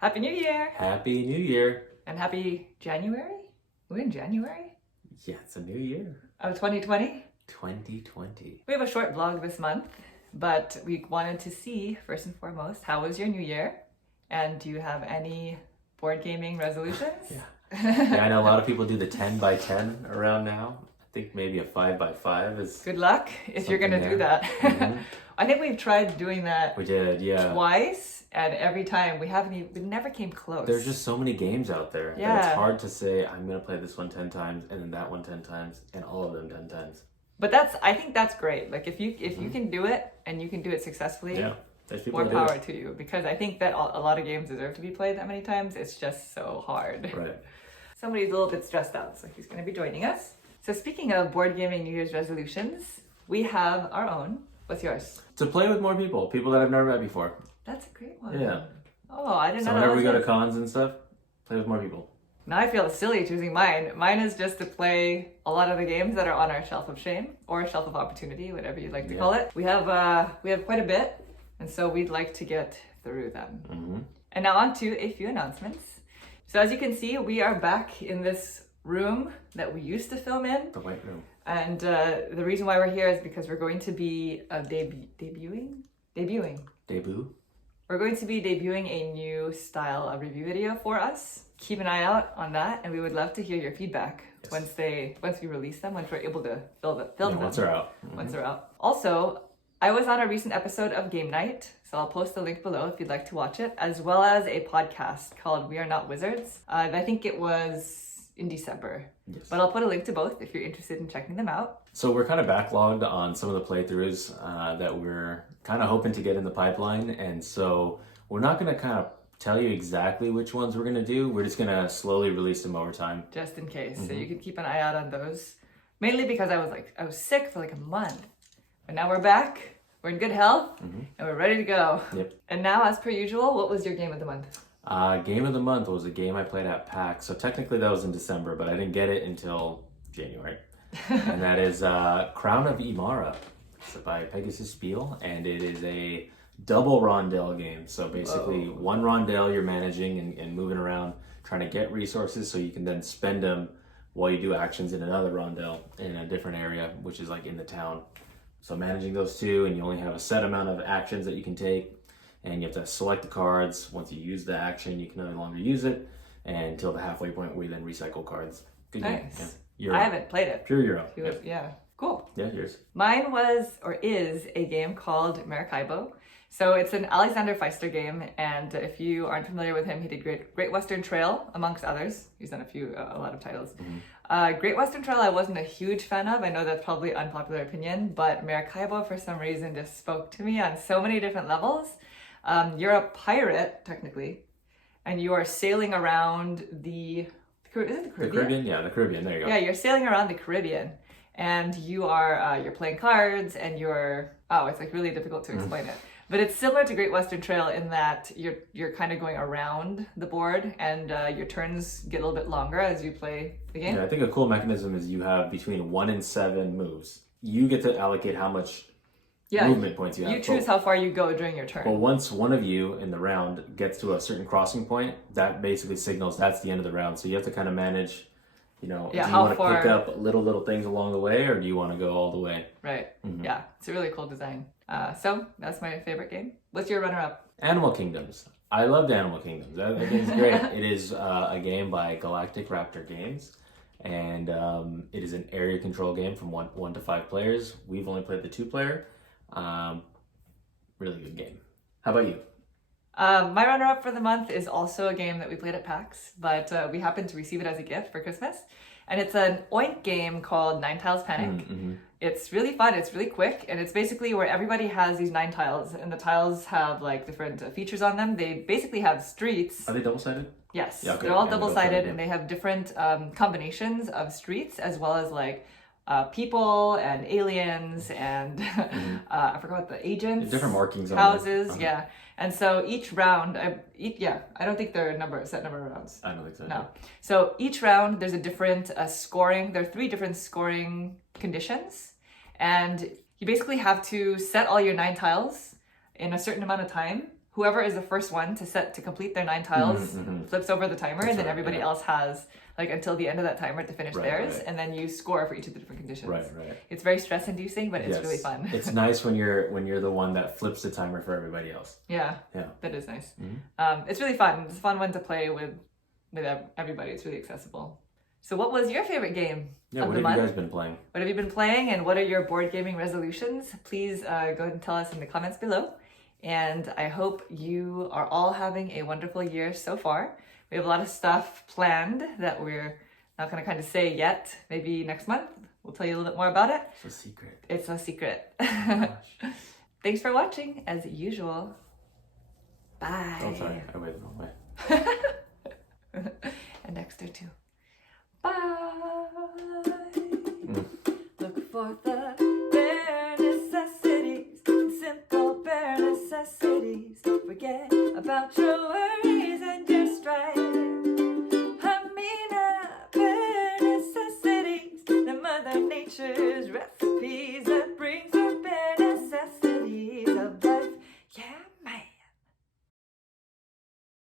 Happy New Year! Happy New Year! And happy January? We're in January? Yeah, it's a new year. Of 2020? 2020. We have a short vlog this month, but we wanted to see, first and foremost, how was your new year? And do you have any board gaming resolutions? Yeah, I know a lot of people do the 10 by 10 around now. I think maybe a 5 by 5 is... Good luck if you're going to do that. Mm-hmm. I think we've tried doing that. We did, yeah. Twice, and every time we never came close. There's just so many games out there Yeah. that it's hard to say, I'm going to play this one 10 times, and then that one 10 times, and all of them 10 times. But I think that's great. Like if you can do it, and you can do it successfully, Yeah, there's people more who do power it. to you. Because I think that a lot of games deserve to be played that many times. It's just so hard. Right. Somebody's a little bit stressed out, so he's going to be joining us. So speaking of board gaming New Year's resolutions, we have our own. What's yours? To play with more people that I've never met before. That's a great one. Yeah. Oh, I didn't So know that whenever we was go it. to cons and stuff, play with more people. Now I feel silly choosing mine. Mine is just to play a lot of the games that are on our shelf of shame or shelf of opportunity, whatever you'd like to call it. We have quite a bit, and so we'd like to get through them. Mm-hmm. And now on to a few announcements. So as you can see, we are back in this room that we used to film in. The white room. And the reason why we're here is because we're going to be debuting. Debut. We're going to be debuting a new style of review video for us. Keep an eye out on that, and we would love to hear your feedback once we release them, once we're able to film them. Once they're out. Mm-hmm. Once they're out. Also, I was on a recent episode of Game Night, so I'll post the link below if you'd like to watch it, as well as a podcast called We Are Not Wizards. I think it was in December. Yes. But I'll put a link to both if you're interested in checking them out. So we're kind of backlogged on some of the playthroughs that we're kind of hoping to get in the pipeline. And so we're not going to kind of tell you exactly which ones we're going to do. We're just going to slowly release them over time. Just in case. Mm-hmm. So you can keep an eye out on those. Mainly because I was sick for like a month. But now we're back. We're in good health. Mm-hmm. And we're ready to go. Yep. And now, as per usual, what was your game of the month? Game of the month was a game I played at PAX. So technically that was in December, but I didn't get it until January. And that is Crown of Amarra. It's by Pegasus Spiel, and it is a double rondel game. So basically one rondel you're managing and moving around, trying to get resources so you can then spend them while you do actions in another rondel in a different area, which is like in the town. So managing those two, and you only have a set amount of actions that you can take. And you have to select the cards. Once you use the action, you can no longer use it until the halfway point where you then recycle cards. Good game. Nice. Yeah. I haven't played it. Pure Euro. Yeah. Cool. Yeah, yours. Mine was or is a game called Maracaibo. So it's an Alexander Pfister game, and if you aren't familiar with him, he did Great Western Trail, amongst others. He's done a lot of titles. Mm-hmm. Great Western Trail I wasn't a huge fan of. I know that's probably unpopular opinion, but Maracaibo for some reason just spoke to me on so many different levels. You're a pirate, technically, and you are sailing around is it the Caribbean? The Caribbean? Yeah, the Caribbean. There you go. Yeah, you're sailing around the Caribbean, and you are you're playing cards, and it's like really difficult to explain it. But it's similar to Great Western Trail in that you're kind of going around the board, and your turns get a little bit longer as you play the game. Yeah, I think a cool mechanism is you have between 1 and 7 moves. You get to allocate how much movement points you have. You choose how far you go during your turn. Well, once one of you in the round gets to a certain crossing point, that basically signals that's the end of the round. So you have to kind of manage, do you want to pick up little things along the way, or do you want to go all the way? Right. Mm-hmm. Yeah, it's a really cool design. So that's my favorite game. What's your runner-up? Animal Kingdoms. I loved Animal Kingdoms. That game's great. It is a game by Galactic Raptor Games, and it is an area control game from 1 to 5 players. We've only played the 2-player. Really good game. How about you? My runner-up for the month is also a game that we played at PAX, but we happened to receive it as a gift for Christmas. And it's an Oink game called 9 Tiles Panic. Mm-hmm. It's really fun, it's really quick, and it's basically where everybody has these 9 tiles, and the tiles have like different features on them. They basically have streets. Are they double-sided? Yes, yeah, okay. They're all double-sided, and they have different combinations of streets, as well as like people and aliens and I forgot what the agents. Different markings on houses, yeah. And so each round, I don't think there are a set number of rounds. I don't think so. No. So each round, there's a different scoring. There are 3 different scoring conditions, and you basically have to set all your 9 tiles in a certain amount of time whoever is the first one to complete their 9 tiles flips over the timer, and then everybody else has like until the end of that timer to finish theirs, and then you score for each of the different conditions. Right. It's very stress inducing, but it's really fun. It's nice when you're the one that flips the timer for everybody else. Yeah. That is nice. It's really fun. It's a fun one to play with everybody. It's really accessible. So what was your favorite game of the month? What have you guys been playing? What have you been playing, and what are your board gaming resolutions? Please go ahead and tell us in the comments below. And I hope you are all having a wonderful year so far. We have a lot of stuff planned that we're not going to kind of say yet. Maybe next month we'll tell you a little bit more about it. It's a secret. It's a secret. Thanks for watching, as usual. Bye. Oh, sorry. I went the wrong way. And Dexter too. Bye. Look for the bare necessities, simple bare necessities. Forget about your worries and your strife. I mean, bare necessities that Mother Nature